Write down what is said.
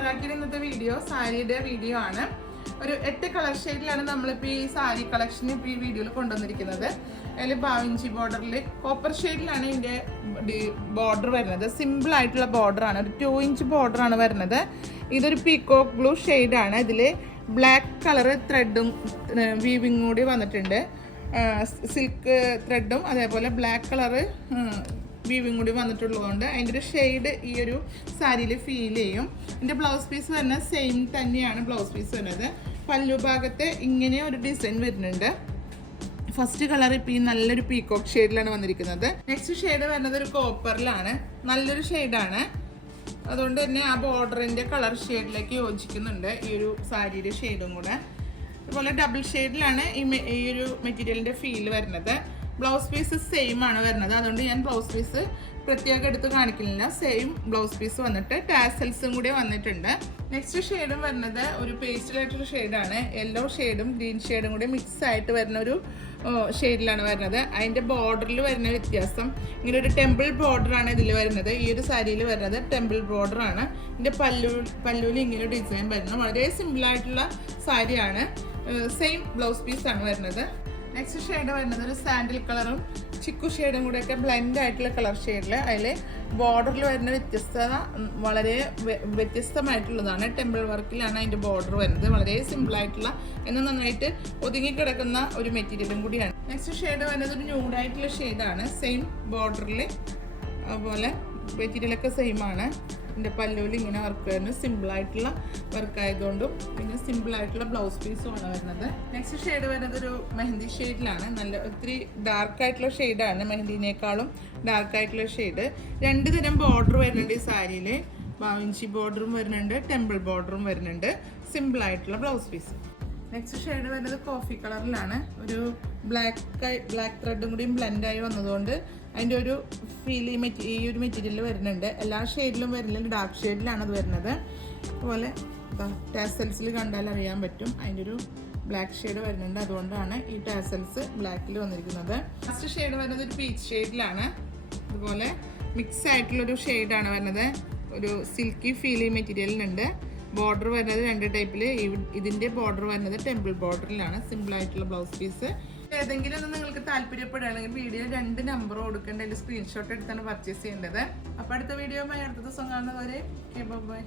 മെറാക്കിയുടെ ഇന്നത്തെ വീഡിയോ സാരിയുടെ വീഡിയോ ആണ്. ഒരു 8 കളർ ഷെയ്ഡിലാണ് നമ്മളിപ്പോൾ ഈ സാരി കളക്ഷൻ ഇപ്പോൾ ഈ വീഡിയോയിൽ കൊണ്ടുവന്നിരിക്കുന്നത്. അതിൽ 5 ഇഞ്ച് ബോർഡറിൽ കോപ്പർ ഷെയ്ഡിലാണ് ഇതിൻ്റെ ബോർഡർ വരുന്നത്. സിമ്പിൾ ആയിട്ടുള്ള ബോർഡറാണ്, ഒരു 2 ഇഞ്ച് ബോർഡറാണ് വരുന്നത്. ഇതൊരു പീകോക്ക് ബ്ലൂ ഷെയ്ഡാണ്. ഇതിൽ ബ്ലാക്ക് കളർ ത്രെഡും വീവിങ് കൂടി വന്നിട്ടുണ്ട്. സിൽക്ക് ത്രെഡും അതേപോലെ ബ്ലാക്ക് കളറ് വീവിങ് കൂടി വന്നിട്ടുള്ളതുകൊണ്ട് അതിൻ്റെ ഒരു ഷെയ്ഡ് ഈ ഒരു സാരിയിൽ ഫീൽ ചെയ്യും. ഇതിൻ്റെ ബ്ലൗസ് പീസ് വരുന്നത് സെയിം തന്നെയാണ് ബ്ലൗസ് പീസ് വരുന്നത്. പല്ലു ഭാഗത്ത് ഇങ്ങനെ ഒരു ഡിസൈൻ വരുന്നുണ്ട്. ഫസ്റ്റ് കളർ ഇപ്പോൾ ഈ നല്ലൊരു പീകോക്ക് ഷെയ്ഡിലാണ് വന്നിരിക്കുന്നത്. നെക്സ്റ്റ് ഷെയ്ഡ് വരുന്നത് ഒരു കോപ്പറിലാണ്, നല്ലൊരു ഷെയ്ഡാണ്. അതുകൊണ്ട് തന്നെ ആ ബോർഡറിൻ്റെ കളർ ഷെയ്ഡിലേക്ക് യോജിക്കുന്നുണ്ട് ഈ ഒരു സാരിയുടെ ഷെയ്ഡും കൂടെ. അതുപോലെ ഡബിൾ ഷെയ്ഡിലാണ് ഈ ഒരു മെറ്റീരിയലിൻ്റെ ഫീൽ വരുന്നത്. ബ്ലൗസ് പീസ് സെയിം ആണ് വരുന്നത്, അതുകൊണ്ട് ഞാൻ ബ്ലൗസ് പീസ് പ്രത്യേകം എടുത്ത് കാണിക്കുന്നില്ല. സെയിം ബ്ലൗസ് പീസ് വന്നിട്ട് ടാസൽസും കൂടി വന്നിട്ടുണ്ട്. നെക്സ്റ്റ് ഷെയ്ഡും വരുന്നത് ഒരു പേസ്റ്റലായിട്ടൊരു ഷെയ്ഡാണ്. യെല്ലോ ഷെയ്ഡും ഗ്രീൻ ഷെയ്ഡും കൂടി മിക്സ് ആയിട്ട് വരുന്ന ഒരു ഷെയ്ഡിലാണ് വരുന്നത്. അതിൻ്റെ ബോർഡറിൽ വരുന്ന വ്യത്യാസം, ഇങ്ങനെ ഒരു ടെമ്പിൾ ബോർഡറാണ് ഇതിൽ വരുന്നത്. ഈ ഒരു സാരിയിൽ വരുന്നത് ടെമ്പിൾ ബോർഡറാണ്. ഇതിൻ്റെ പല്ലുവിൽ ഇങ്ങനെ ഒരു ഡിസൈൻ വരുന്നത്. വളരെ സിമ്പിളായിട്ടുള്ള സാരിയാണ്. സെയിം ബ്ലൗസ് പീസാണ് വരുന്നത്. നെക്സ്റ്റ് ഷെയ്ഡ് വരുന്നത് ഒരു സാൻഡിൽ കളറും ചിക്കു ഷെയ്ഡും കൂടെയൊക്കെ ബ്ലെൻഡ് ആയിട്ടുള്ള കളർ ഷെയ്ഡിൽ അതിൽ ബോർഡറിൽ വരുന്ന വ്യത്യസ്തത വളരെ വ്യത്യസ്തമായിട്ടുള്ളതാണ്. ടെമ്പിൾ വർക്കിലാണ് അതിൻ്റെ ബോർഡർ വരുന്നത്. വളരെ സിമ്പിളായിട്ടുള്ള എന്നാൽ നന്നായിട്ട് ഒതുങ്ങിക്കിടക്കുന്ന ഒരു മെറ്റീരിയലും കൂടിയാണ്. നെക്സ്റ്റ് ഷെയ്ഡ് വരുന്നത് ഒരു ന്യൂഡായിട്ടുള്ള ഷെയ്ഡാണ്. സെയിം ബോർഡറിൽ അതുപോലെ മെറ്റീരിയലൊക്കെ സെയിം ആണ്. എൻ്റെ പല്ലുവിൽ ഇങ്ങനെ വർക്ക് വരുന്നത് സിമ്പിളായിട്ടുള്ള വർക്ക് ആയതുകൊണ്ടും പിന്നെ സിമ്പിളായിട്ടുള്ള ബ്ലൗസ് പീസുമാണ് വരുന്നത്. നെക്സ്റ്റ് ഷെയ്ഡ് വരുന്നത് ഒരു മെഹന്തി ഷെയ്ഡിലാണ്. നല്ല ഒത്തിരി ഡാർക്കായിട്ടുള്ള ഷെയ്ഡാണ്, മെഹന്തിനേക്കാളും ഡാർക്കായിട്ടുള്ള ഷെയ്ഡ്. 2 തരം ബോർഡർ വരുന്നുണ്ട് ഈ സാരിയിൽ. 5 ഇഞ്ച് ബോർഡറും വരുന്നുണ്ട്, ടെമ്പിൾ ബോർഡറും വരുന്നുണ്ട്. സിമ്പിളായിട്ടുള്ള ബ്ലൗസ് പീസ്. നെക്സ്റ്റ് ഷെയ്ഡ് വരുന്നത് കോഫി കളറിലാണ്. ഒരു ബ്ലാക്ക് ത്രെഡും കൂടിയും ബ്ലെൻഡായി വന്നതുകൊണ്ട് അതിൻ്റെ ഒരു ഫീൽ ഈ ഒരു മെറ്റീരിയൽ വരുന്നുണ്ട്. എല്ലാ ഷെയ്ഡിലും വരുന്നില്ല, ഡാർക്ക് ഷെയ്ഡിലാണ് അത് വരുന്നത്. അതുപോലെ ടാസൽസിൽ കണ്ടാൽ അറിയാൻ പറ്റും അതിൻ്റെ ഒരു ബ്ലാക്ക് ഷെയ്ഡ് വരുന്നുണ്ട്. അതുകൊണ്ടാണ് ഈ ടാസൽസ് ബ്ലാക്കിൽ വന്നിരിക്കുന്നത്. ലാസ്റ്റ് ഷെയ്ഡ് വരുന്നത് ഒരു പീച്ച് ഷെയ്ഡിലാണ്. അതുപോലെ മിക്സ് ആയിട്ടുള്ളൊരു ഷെയ്ഡാണ് വരുന്നത്. ഒരു സിൽക്കി ഫീൽ ഈ മെറ്റീരിയലിനുണ്ട്. ബോർഡർ വരുന്നത് 2 ടൈപ്പിൽ. ഇതിൻ്റെ ബോർഡർ വരുന്നത് ടെമ്പിൾ ബോർഡറിലാണ്. സിമ്പിളായിട്ടുള്ള ബ്ലൗസ് പീസ്. ഏതെങ്കിലും ഒന്ന് നിങ്ങൾക്ക് താല്പര്യപ്പെടുകയാണെങ്കിൽ വീഡിയോ 2 നമ്പർ കൊടുക്കേണ്ട, അതിൽ സ്ക്രീൻഷോട്ട് എടുത്താണ് പർച്ചേസ് ചെയ്യേണ്ടത്. അപ്പോൾ അടുത്ത വീഡിയോ അടുത്ത ദിവസം കാണുന്നവരെ ബൈ.